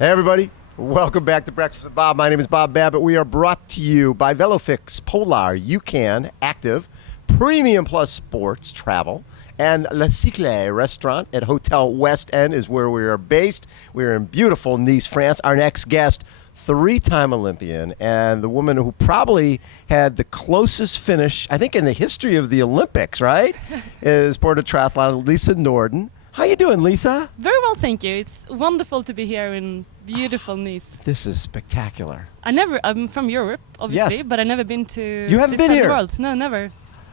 Hey everybody, welcome back to Breakfast with Bob. My name is Bob Babbitt. We are brought to you by Velofix, Polar, UCAN, Active, Premium Plus Sports, Travel, and Siecle restaurant at Hotel West End is where we are based. We're in beautiful Nice, France. Our next guest, three-time Olympian, and the woman who probably had the closest finish, I think, in the history of the Olympics, right? Is sport of triathlon, Lisa Norden. How you doing, Lisa? Very well, thank you. It's wonderful to be here in beautiful Nice. This is spectacular. I'm from Europe, obviously, Yes. but I've never been to You haven't this been part of here? the world. No, never.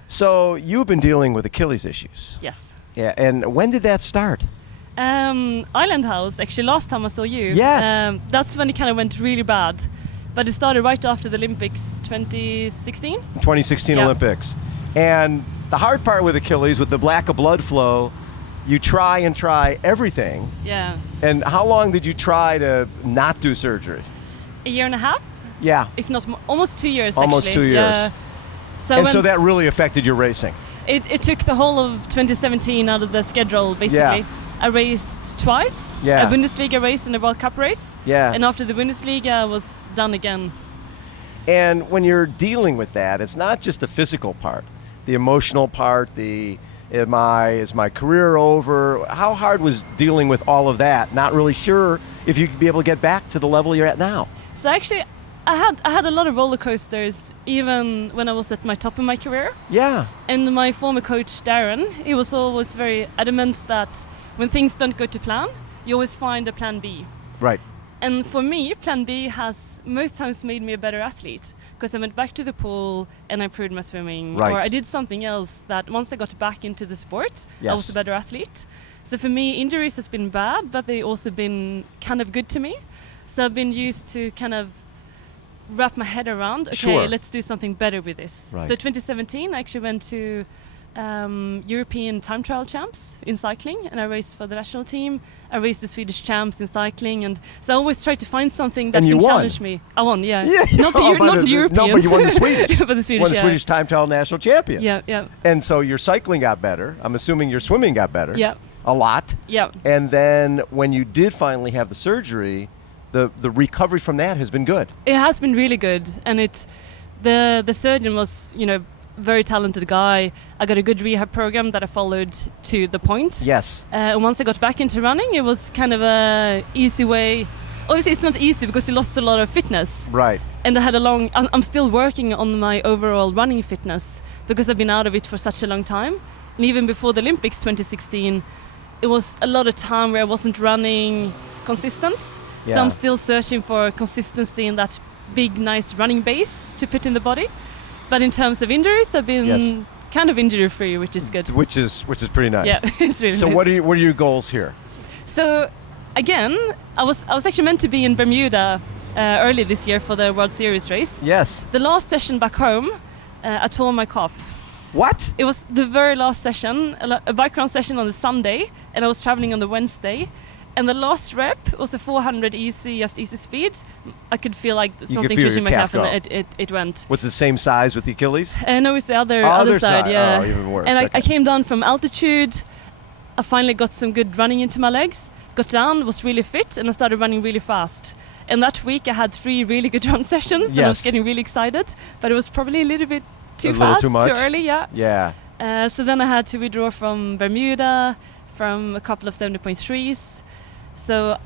So you've been dealing with Achilles issues. Yes. Yeah, and when did that start? Island House, actually, last time I saw you. Yes. That's when it kind of went really bad. But it started right after the Olympics 2016. 2016 Yeah. Olympics. And the hard part with Achilles, with the lack of blood flow, you try and try everything. Yeah. And how long did you try to not do surgery? A year and a half, Yeah. if not almost 2 years, Almost actually. 2 years. Yeah. And so that really affected your racing. It took the whole of 2017 out of the schedule, basically. I raced twice, Yeah. a Bundesliga race and a World Cup race. Yeah. And after the Bundesliga, I was done again. And when you're dealing with that, it's not just the physical part, the emotional part, is my career over? How hard was dealing with all of that? Not really sure if you'd be able to get back to the level you're at now. So actually, I had a lot of roller coasters even when I was at my top of my career. Yeah. And my former coach, Darren, he was always very adamant that when things don't go to plan, you always find a plan B. Right. And for me, plan B has most times made me a better athlete because I went back to the pool and I improved my swimming. Right. Or I did something else that once I got back into the sport, Yes. I was a better athlete. So for me, injuries has been bad, but they also been kind of good to me. So I've been used to kind of wrap my head around, okay, Sure. let's do something better with this. Right. So 2017, I actually went to European time trial champs in cycling, and I raced for the national team. I raced the Swedish champs in cycling, and so I always try to find something that And you can won. challenge me. I won, yeah. Yeah. Not the, Oh, but not the Europeans. No, but you won the Swedish. But the Swedish, won the yeah. Swedish time trial national champion. Yeah, yeah, And so your cycling got better. I'm assuming your swimming got better. yeah, A lot. yeah. And then when you did finally have the surgery, the recovery from that has been good. It has been really good, and the surgeon was, very talented guy. I got a good rehab program that I followed to the point. Yes. And once I got back into running, it was kind of a easy way. Obviously, it's not easy because you lost a lot of fitness. Right. And I had I'm still working on my overall running fitness because I've been out of it for such a long time. And even before the Olympics 2016, it was a lot of time where I wasn't running consistent. Yeah. So I'm still searching for consistency in that big, nice running base to put in the body. But in terms of injuries, I've been Yes. kind of injury-free, which is good. Which is pretty nice. Yeah, it's really So nice. what are your goals here? So again, I was actually meant to be in Bermuda early this year for the World Series race. Yes. The last session back home, I tore my calf. What? It was the very last session, a bike run session on the Sunday, and I was traveling on the Wednesday. And the last rep was a 400 easy speed. I could feel like something feel pushing your my calf calf, and it went. What's the same size with the Achilles? No, it's the other side, yeah. Oh, even worse. And Okay. I came down from altitude. I finally got some good running into my legs. Got down, was really fit, and I started running really fast. And that week I had 3 really good run sessions, and I was Yes. getting really excited. But it was probably a little bit too A little fast, too much? early, yeah. Yeah. So then I had to withdraw from Bermuda, from a couple of 70.3s. So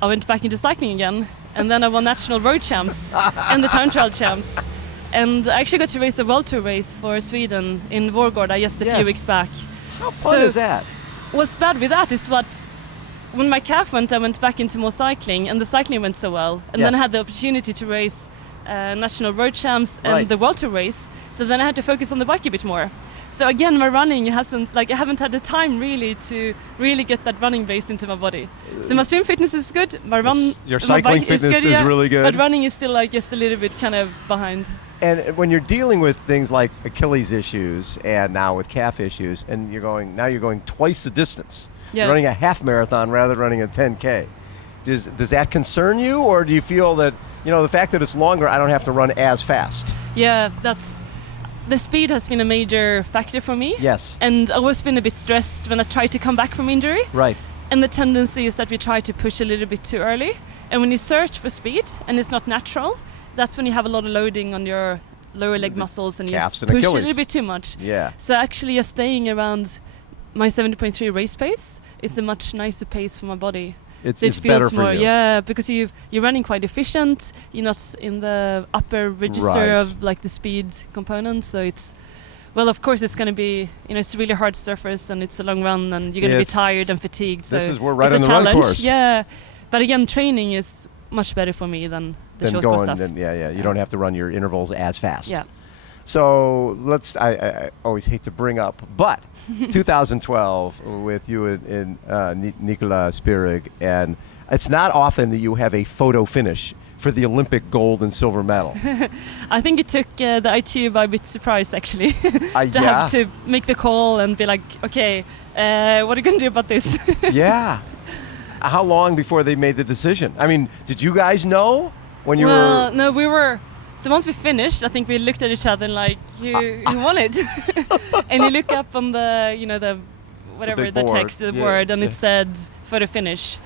I went back into cycling again, and then I won national road champs and the time trial champs. And I actually got to race a World Tour race for Sweden in Vårgårda just a Yes. few weeks back. How fun So- is that? What's bad with that is when my calf went, I went back into more cycling, and the cycling went so well. And then I Yes. had the opportunity to race national road champs and Right. the World Tour race. So then I had to focus on the bike a bit more. So again, my running I haven't had the time really to really get that running base into my body. So my swim fitness is good. My Your my cycling bike fitness good, is yeah, really good. But running is still just a little bit kind of behind. And when you're dealing with things like Achilles issues and now with calf issues, and you're going twice the distance. Yeah. You're running a half marathon rather than running a 10K. Does that concern you, or do you feel that the fact that it's longer, I don't have to run as fast? Yeah, the speed has been a major factor for me. Yes. And I've always been a bit stressed when I try to come back from injury. Right. And the tendency is that we try to push a little bit too early. And when you search for speed and it's not natural, that's when you have a lot of loading on your lower leg muscles and you calves and push a Achilles. little bit too much. Yeah. So actually just staying around my 70.3 race pace is a much nicer pace for my body. It's, So it it's feels better for more, you. yeah, because you're running quite efficient. You're not in the upper register Right. of like the speed component. So it's, well, of course it's going to be, it's a really hard surface and it's a long run and you're going to be It's- tired and fatigued. So we're right it's on a the run challenge. course. Yeah, but again, training is much better for me than the Then short course going, stuff. then, you don't have to run your intervals as fast. Yeah. So I always hate to bring up, but 2012 with you and Nicola Spirig, and it's not often that you have a photo finish for the Olympic gold and silver medal. I think it took the ITU by a bit surprise actually to Yeah. have to make the call and be like, okay, what are you going to do about this? Yeah. How long before they made the decision? I mean, did you guys know when you Well, were? no, we were. So once we finished, I think we looked at each other and like, who won it? And you look up on the, the whatever big the board. text, the Yeah, word, and yeah. it said photo finish.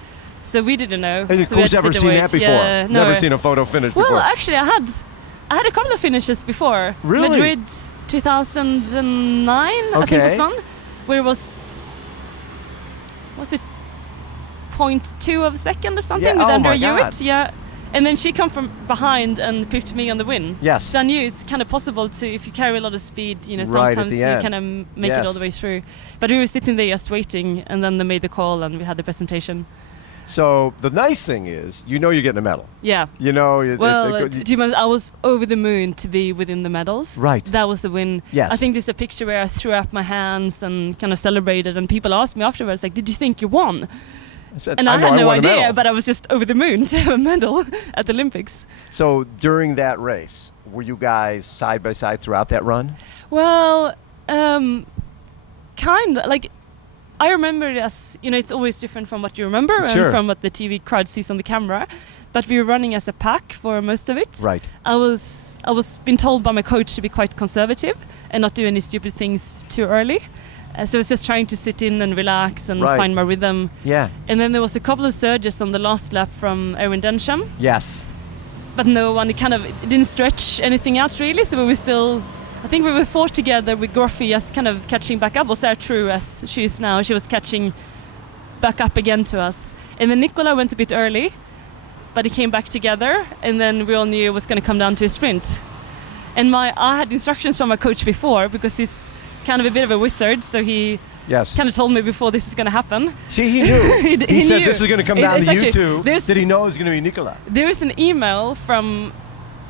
So we didn't know. Hey, So we had who's to ever sit and seen wait. that before? Yeah, no. Never seen a photo finish Well, before. actually, I had a couple of finishes before. Really? Madrid 2009, I think Okay. was one, where it was it 0.2 of a second or something Yeah, with oh Andrea my God. Hewitt? Yeah. And then she come from behind and pipped me on the win. Yes. So I knew it's kind of possible to, if you carry a lot of speed, Right at sometimes the you end. kind of make it all Yes. the way through. But we were sitting there just waiting, and then they made the call, and we had the presentation. So the nice thing is, you're getting a medal. Yeah. Well, to be honest, I was over the moon to be within the medals. Right. That was the win. Yes. I think there's a picture where I threw up my hands and kind of celebrated, and people asked me afterwards, like, did you think you won? I said, And I know had no won a idea, medal. but I was just over the moon to have a medal at the Olympics. So during that race, were you guys side by side throughout that run? Well, kind of. Like, I remember it as, it's always different from what you remember Sure. and from what the TV crowd sees on the camera. But we were running as a pack for most of it. Right. I was been told by my coach to be quite conservative and not do any stupid things too early. So I was just trying to sit in and relax and Right. find my rhythm. Yeah. And then there was a couple of surges on the last lap from Erin Densham, Yes. but no one, it didn't stretch anything out really. So we were still, I think we were fourth together with Gorfi just kind of catching back up. Was that true as she is now? She was catching back up again to us. And then Nicola went a bit early, but it came back together. And then we all knew it was going to come down to a sprint. And I had instructions from my coach before because he's kind of a bit of a wizard. So he Yes. kind of told me before this is going to happen. See, he knew. he said knew. this is going to come down to you Exactly. two. There's- Did he know it was going to be Nicola? There is an email from,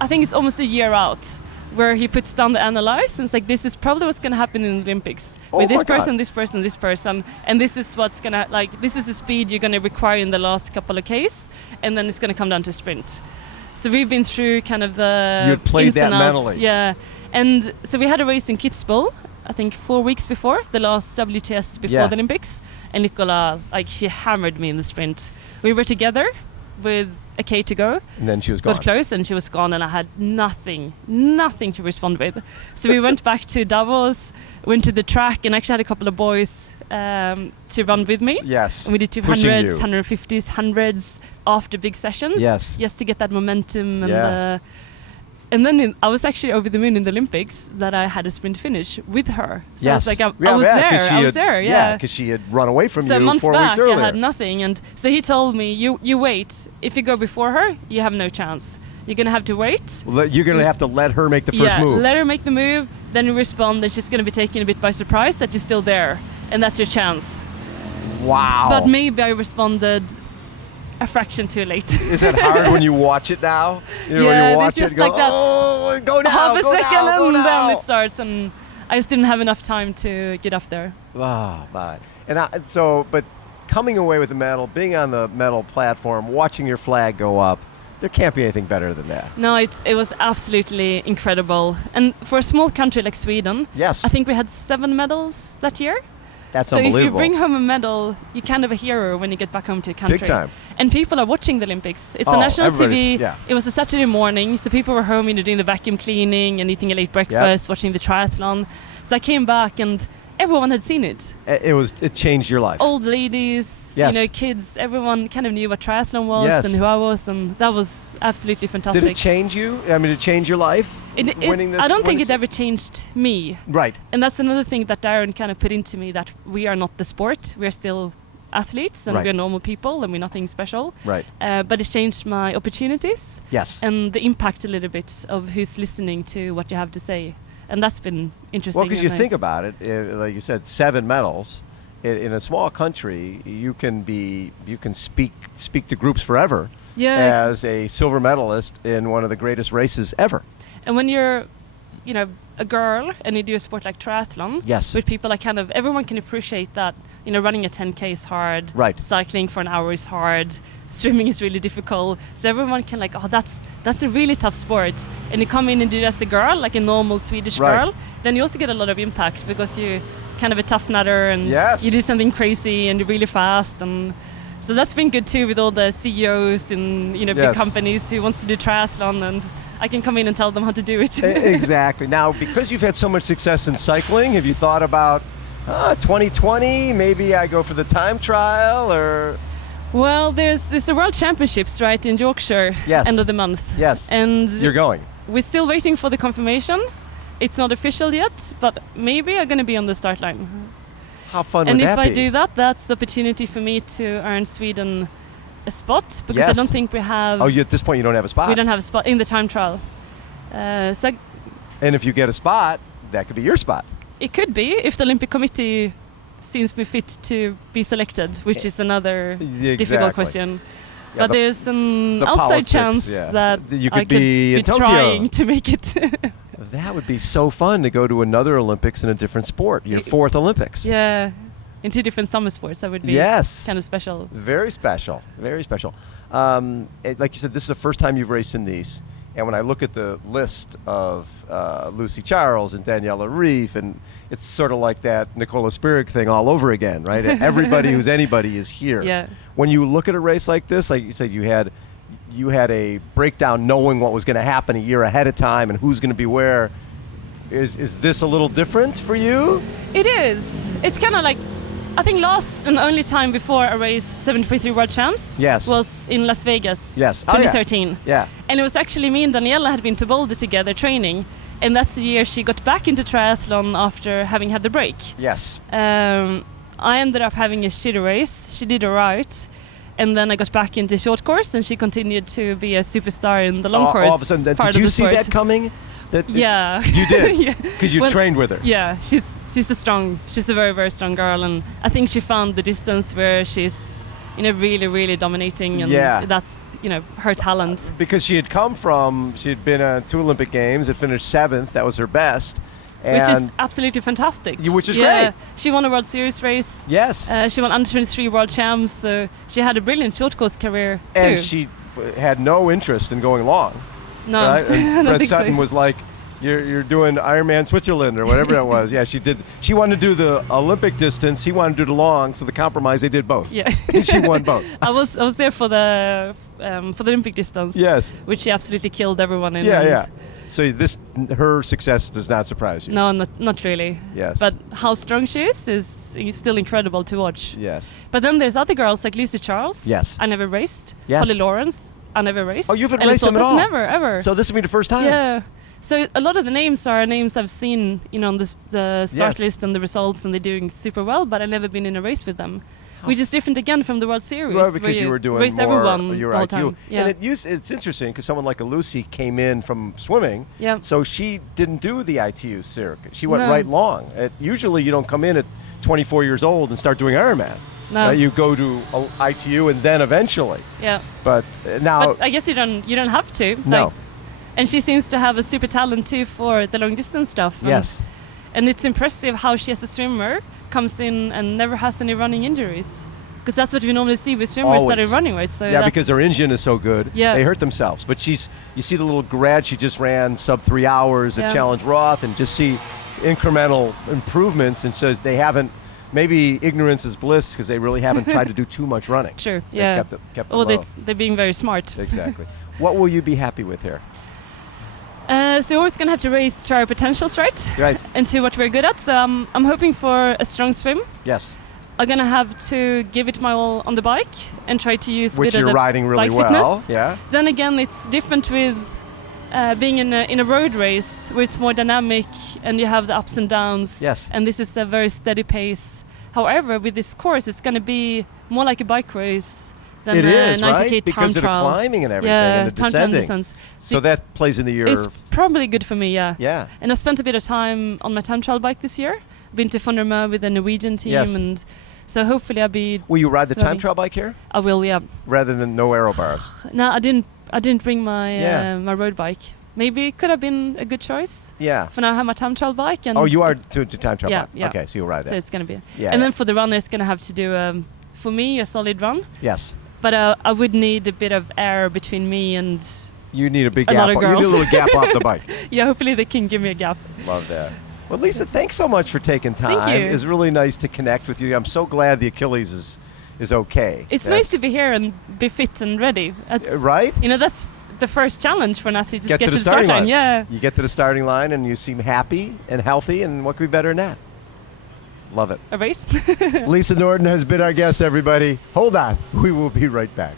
I think it's almost a year out, where he puts down the analyze and it's like, this is probably what's going to happen in the Olympics Oh with this my God. person, this person, this person, and this is what's going to, this is the speed you're going to require in the last couple of Ks, and then it's going to come down to sprint. So we've been through kind of the You had played ins and that outs. mentally. Yeah, and so we had a race in Kitzbühel, I think 4 weeks before, the last WTS before Yeah. the Olympics, and Nicola, she hammered me in the sprint. We were together with a K to go, And then she was gone. got close and she was gone, and I had nothing to respond with. So we went back to Davos, went to the track, and actually had a couple of boys to run with me. Yes. And we did Pushing 200s, you. 150s, 100s after big sessions. Yes. Just to get that momentum. Yeah. And then I was actually over the moon in the Olympics that I had a sprint finish with her. So I was like, I was 'cause there. Yeah, because she had run away from So a you month 4 back, weeks earlier. I had nothing, and so he told me, "You wait. If you go before her, you have no chance. You're gonna have to wait. You're going to have to let her make the first move. Let her make the move. Then you respond. That she's gonna be taken a bit by surprise that you're still there, and that's your chance. Wow. But maybe I responded a fraction too late. Is that hard when you watch it now? You know, when Yeah, you watch it's just it, go, like that. oh, go now, Half a go second, now, go and now. then it starts, and I just didn't have enough time to get up there. Oh, fine. But coming away with the medal, being on the medal platform, watching your flag go up, there can't be anything better than that. No, it was absolutely incredible. And for a small country like Sweden, Yes. I think we had 7 medals that year. That's So if unbelievable. you bring home a medal, you're kind of a hero when you get back home to your country. Big time. And people are watching the Olympics. It's Oh, on national TV. everybody's- yeah. It was a Saturday morning, so people were home, doing the vacuum cleaning and eating a late breakfast, watching the triathlon. So I came back, and everyone had seen it. It changed your life. Old ladies, Yes. Kids, everyone kind of knew what triathlon was Yes. and who I was, and that was absolutely fantastic. Did it change you? I mean, did it change your life? Winning this? I don't think winning it ever changed me. Right. And that's another thing that Darren kind of put into me, that we are not the sport. We are still athletes and Right. we are normal people and we're nothing special. Right. But it changed my opportunities Yes. and the impact a little bit of who's listening to what you have to say. And that's been interesting. Well, because you and think nice. about it, like you said, 7 medals in a small country. You can speak to groups forever Yeah. as a silver medalist in one of the greatest races ever. And when you're, a girl and you do a sport like triathlon, Yes. with people, everyone can appreciate that, running a 10K is hard, Right. cycling for an hour is hard, swimming is really difficult. So everyone can that's a really tough sport. And you come in and do it as a girl, like a normal Swedish Right. girl, then you also get a lot of impact because you kind of a tough nutter and Yes. you do something crazy and you're really fast. And so that's been good too with all the CEOs in Yes. big companies who wants to do triathlon, and I can come in and tell them how to do it. Exactly. Now, because you've had so much success in cycling, have you thought about 2020? Maybe I go for the time trial, or Well, there's a World Championships right in Yorkshire, Yes. end of the month. yes, And you're going. we're still waiting for the confirmation. It's not official yet, but maybe I'm going to be on the start line. How fun And would if that I be? do that, that's opportunity for me to earn Sweden a spot, because I Yes. don't think we have. Oh, at this point you don't have a spot. We don't have a spot in the time trial. So And if you get a spot, that could be your spot. it could be if the Olympic Committee seems me fit to be selected, which is another difficult Exactly. question. Yeah, But there's an the outside politics, chance yeah. that You I could could be in Tokyo. trying to make it. That would be so fun to go to another Olympics in a different sport. Your 4th Olympics. Yeah, in 2 different summer sports, that would be Yes. kind of special. Very special. Very special. Like you said, this is the first time you've raced in these. And when I look at the list of Lucy Charles and Daniela Reef, and it's sort of like that Nicola Spirig thing all over again, right? Everybody who's anybody is here. Yeah. When you look at a race like this, like you said, you had a breakdown knowing what was going to happen a year ahead of time and who's going to be where. Is this a little different for you? It is. It's kind of like, I think last and only time before I raced 7.3 World Champs Yes. was in Las Vegas, Yes. Oh, yeah. 2013. Yeah. And it was actually me and Daniela had been to Boulder together training. And that's the year she got back into triathlon after having had the break. Yes. I ended up having a shitty race. She did alright. And then I got back into short course and she continued to be a superstar in the long course All of a sudden, part did of you the see sport. that coming? Yeah. You did? Yeah. Because you Well, trained with her. Yeah, she's a very, very strong girl, and I think she found the distance where she's, really, really dominating, and Yeah. that's, her talent. Because she'd been at 2 Olympic Games, had finished 7th, that was her best. Which is And absolutely fantastic. Which is yeah, great. She won a World Series race. yes. She won under 23 World Champs, so she had a brilliant short course career too. And she had no interest in going long. no, Right? I And don't Fred think Sutton so. was like, you're doing Ironman Switzerland or whatever it was. Yeah, she did. She wanted to do the Olympic distance. He wanted to do the long. So the compromise, they did both. Yeah, And she won both. I was there for the Olympic distance. Yes. which she absolutely killed everyone in. Yeah, and yeah. So her success does not surprise you. No, not really. Yes. But how strong she is still incredible to watch. Yes. But then there's other girls like Lisa Charles. Yes. I never raced. Yes. Holly Lawrence. I never raced. Oh, you haven't Ellen raced them at Sotos, all? Never, ever. So this will be the first time. yeah. So a lot of the names are names I've seen, on the start Yes. list and the results, and they're doing super well. But I've never been in a race with them, which is different again from the World Series. Well, where because you were doing race more, everyone you were the whole ITU. time. Yeah. And it's interesting because someone like a Lucy came in from swimming, Yeah. so she didn't do the ITU circuit. She went No. right long. Usually you don't come in at 24 years old and start doing Ironman. No. You go to ITU and then eventually. Yeah. But now, But I guess you don't have to. no. And she seems to have a super talent too for the long distance stuff. Yes. And it's impressive how she, as a swimmer, comes in and never has any running injuries. Because that's what we normally see with swimmers that are Always. running, right? So Yeah, that's- because their engine is so good, Yeah. they hurt themselves. But you see the little grad, she just ran sub 3 hours at Yeah. Challenge Roth, and just see incremental improvements. And so they haven't, maybe ignorance is bliss because they really haven't tried to do too much running. Sure, They yeah. kept it Oh, low. they're being very smart. Exactly. What will you be happy with here? So we're always going to have to race to our potentials, right? Right. And to what we're good at. So I'm hoping for a strong swim. Yes. I'm going to have to give it my all on the bike and try to use Which a bit you're of the riding really bike well. fitness. Yeah. Then again, it's different with being in a road race where it's more dynamic and you have the ups and downs. Yes. And this is a very steady pace. However, with this course, it's going to be more like a bike race than It a is, 90K right? time Because of the trial. climbing and everything Yeah, and the time trial and descending. descents. So that plays into your... It's probably good for me, yeah. Yeah. And I spent a bit of time on my time trial bike this year. Been to Fonderma with the Norwegian team, Yes. and so hopefully I'll be. Will you ride the time starting- trial bike here? I will, yeah. Rather than no aero bars? No, I didn't bring my Yeah. my road bike. Maybe it could have been a good choice. Yeah. For now, I have my time trial bike, and Oh, you are it's- to time trial Yeah, bike? yeah. Okay, so you'll ride so that. it's gonna be. Yeah. And then for the runner, it's gonna have to do for me a solid run. Yes. But I would need a bit of air between me and You need a big A gap. lot of You need a girls. little gap off the bike. yeah. Hopefully they can give me a gap. Love that. Well, Lisa, thanks so much for taking time. Thank you. It's really nice to connect with you. I'm so glad the Achilles is okay. It's nice to be here and be fit and ready. That's, right? You know, that's the first challenge for an athlete, just Get to the start starting line. Yeah. You get to the starting line and you seem happy and healthy, and what could be better than that? Love it. A race. Lisa Norden has been our guest, everybody. Hold on. We will be right back.